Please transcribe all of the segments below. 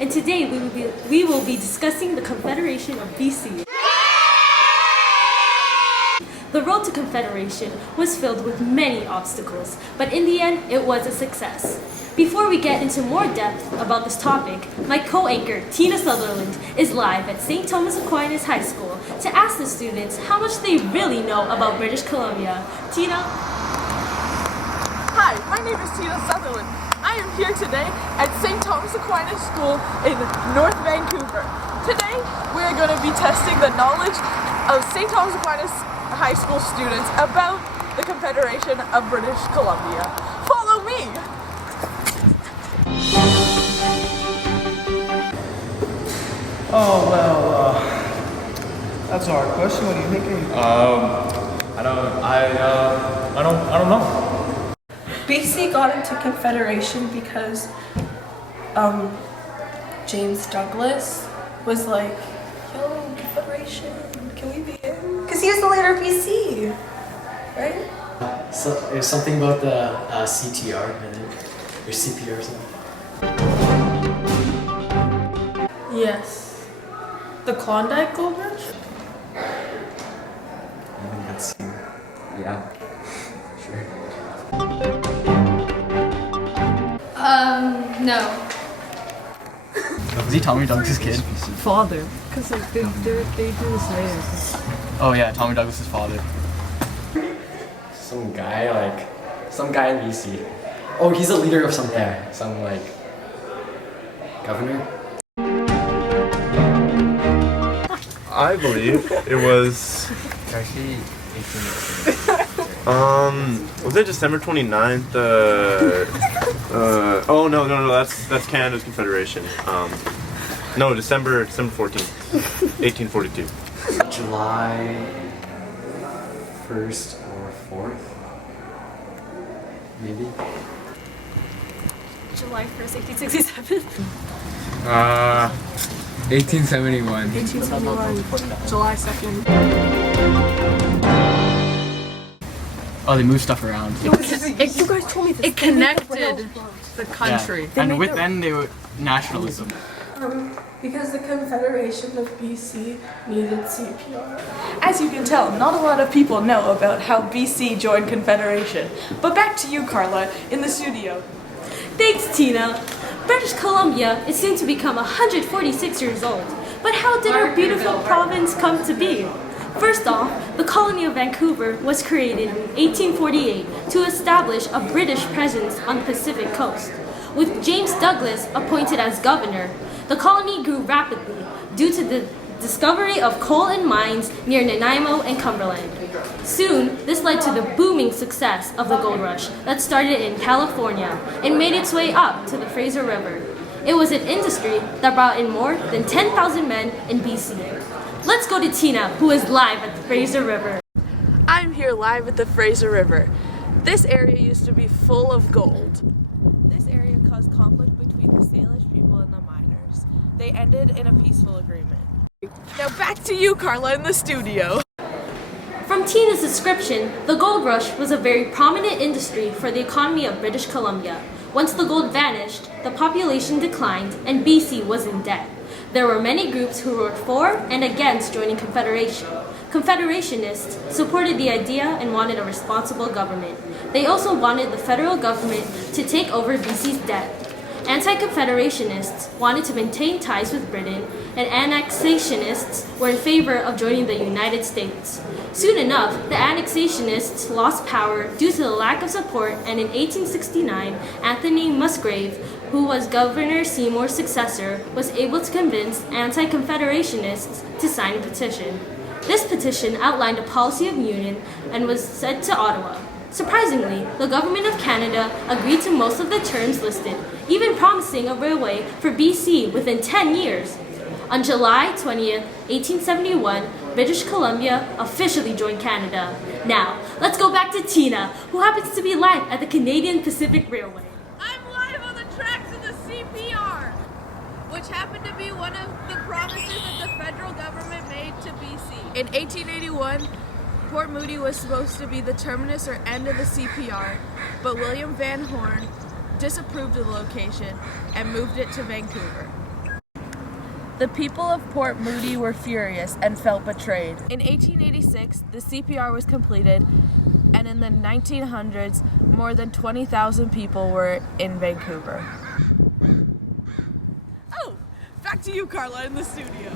and today we will be discussing the Confederation of BC. The road to Confederation was filled with many obstacles, but in the end, it was a success. Before we get into more depth about this topic, my co-anchor, Teena Sutherland, is live at St. Thomas Aquinas High School to ask the students how much they really know about British Columbia. Teena? Hi, my name is Teena Sutherland. I am here today at St. Thomas Aquinas School in North Vancouver. Today, we are going to be testing the knowledge of St. Thomas Aquinas High School students about the Confederation of British Columbia. Follow me! Oh, well, that's a hard question. What are you thinking? I don't know. BC got into Confederation because James Douglas was like, yo, Confederation, can we be in? Because he was the leader of BC, right? So it was something about the CTR, I think, or CPR or something. Yes. The Klondike Gold Rush? I think that's yeah. Sure. No. Was he Tommy Douglas's kid? Father, because they do this later. Oh yeah, Tommy Douglas's father. Some guy in BC. Oh, he's a leader of something. Some governor. I believe it was. Actually, Was it December 29th? Oh no, that's Canada's Confederation. No, December 14th, 1842. July 1st or 4th, maybe. July 1st, 1867. 1871. 1871, July 2nd. Oh, they moved stuff around. You guys told me this. It connected the country. Yeah. And then they were nationalism. Because the Confederation of BC needed CPR. As you can tell, not a lot of people know about how BC joined Confederation. But back to you, Carla, in the studio. Thanks, Teena. British Columbia is soon to become 146 years old. But how did our beautiful province come to be? First off, the colony of Vancouver was created in 1848 to establish a British presence on the Pacific coast. With James Douglas appointed as governor, the colony grew rapidly due to the discovery of coal and mines near Nanaimo and Cumberland. Soon, this led to the booming success of the gold rush that started in California and made its way up to the Fraser River. It was an industry that brought in more than 10,000 men in BC. Let's go to Teena, who is live at the Fraser River. I'm here live at the Fraser River. This area used to be full of gold. This area caused conflict between the Salish people and the miners. They ended in a peaceful agreement. Now back to you, Carla, in the studio. From Teena's description, the gold rush was a very prominent industry for the economy of British Columbia. Once the gold vanished, the population declined and BC was in debt. There were many groups who were for and against joining Confederation. Confederationists supported the idea and wanted a responsible government. They also wanted the federal government to take over BC's debt. Anti-Confederationists wanted to maintain ties with Britain, and annexationists were in favor of joining the United States. Soon enough, the annexationists lost power due to the lack of support, and in 1869, Anthony Musgrave, who was Governor Seymour's successor, was able to convince anti-Confederationists to sign a petition. This petition outlined a policy of union and was sent to Ottawa. Surprisingly, the Government of Canada agreed to most of the terms listed, even promising a railway for BC within 10 years. On July 20th, 1871, British Columbia officially joined Canada. Now, let's go back to Teena, who happens to be live at the Canadian Pacific Railway. I'm live on the tracks of the CPR, which happened to be one of the promises that the federal government made to BC. In 1881, Port Moody was supposed to be the terminus or end of the CPR, but William Van Horn disapproved of the location and moved it to Vancouver. The people of Port Moody were furious and felt betrayed. In 1886, the CPR was completed, and in the 1900s, more than 20,000 people were in Vancouver. Oh, back to you, Carla, in the studio.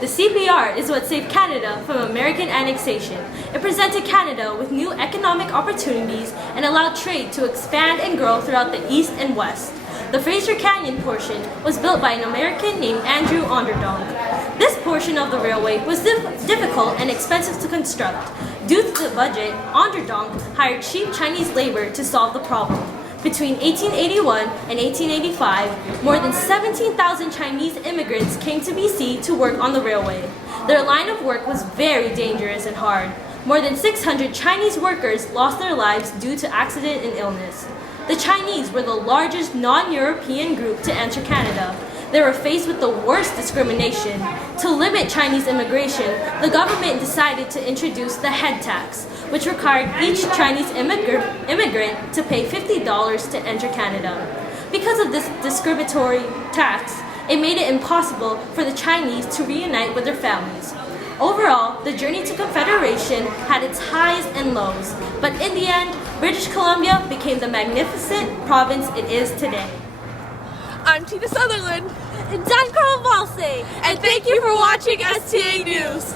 The CPR is what saved Canada from American annexation. It presented Canada with new economic opportunities and allowed trade to expand and grow throughout the East and West. The Fraser Canyon portion was built by an American named Andrew Onderdonk. This portion of the railway was difficult and expensive to construct. Due to the budget, Onderdonk hired cheap Chinese labor to solve the problem. Between 1881 and 1885, more than 17,000 Chinese immigrants came to BC to work on the railway. Their line of work was very dangerous and hard. More than 600 Chinese workers lost their lives due to accident and illness. The Chinese were the largest non-European group to enter Canada. They were faced with the worst discrimination. To limit Chinese immigration, the government decided to introduce the head tax, which required each Chinese immigrant to pay $50 to enter Canada. Because of this discriminatory tax, it made it impossible for the Chinese to reunite with their families. Overall, the journey to Confederation had its highs and lows, but in the end, British Columbia became the magnificent province it is today. I'm Teena Sutherland. And I'm Carla Valse. And thank you for watching STA News.